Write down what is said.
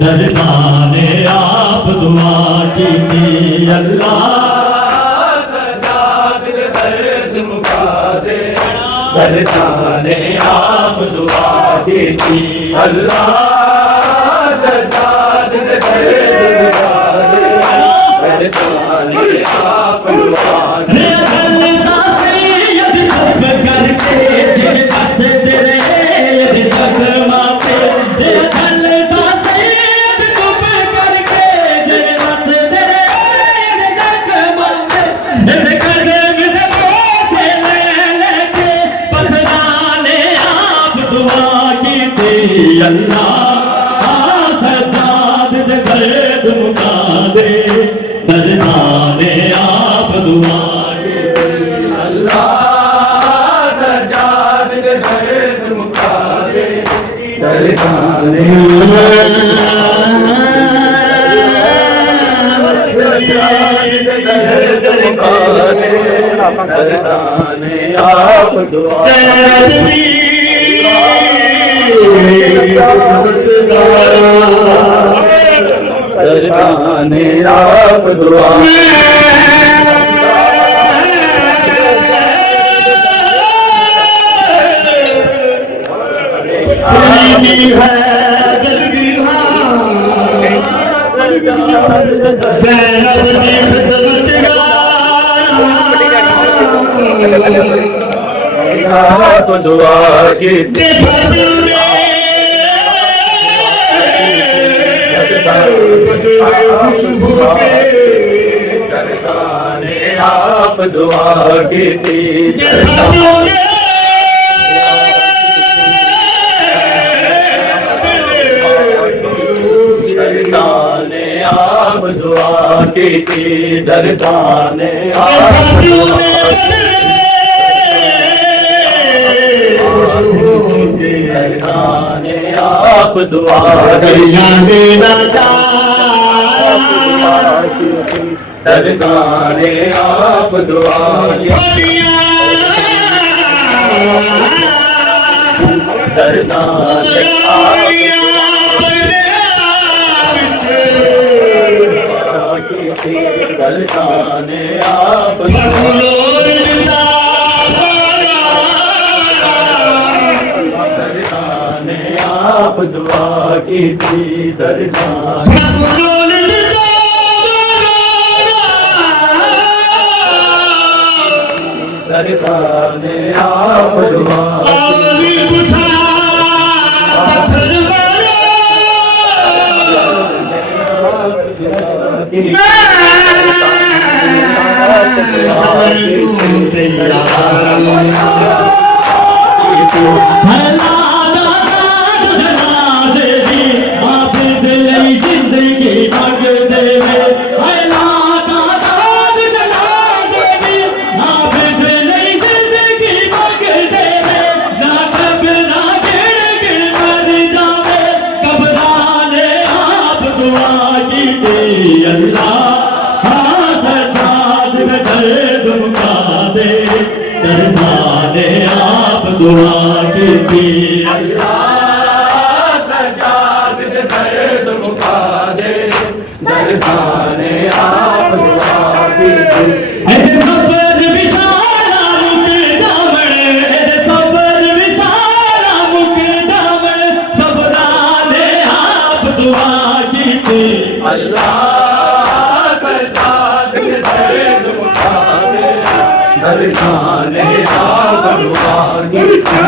दरबाने आप दुआ की थी अल्लाह सजाद दर्द मुका दे दरबाने आप दुआ की थी अल्लाह सजाद दर्द मुका दे दरबाने आप दुआ दे अल्लाह सजाद दर्द मुका दे दरबाने आप दुआ की थी अल्लाह सजाद दर्द मुका दे दरबाने दरबाने आप दुआ दरबाने आप दुआ आप दुआ की दरबाने आप दुआ की थी दरबाने आप दुआ की थी दरबाने आप दरबाने आप दुआ देना दरबाने आप दुआ दरबाने दरबाने आप दरबाने आप दुआ की थी दरबाने दरबाने आप दुआ दरबाने आप दुआ की थी अल्लाह सजाद दर्द मुका दे दरबाने आप दुआ की थी सफर विशाला मुक जावण सफर विशाला मुक जावण सबराने आप दुआ की थी अल्लाह सजाद दर्द मुका दे दरबाने आप दुआ की थी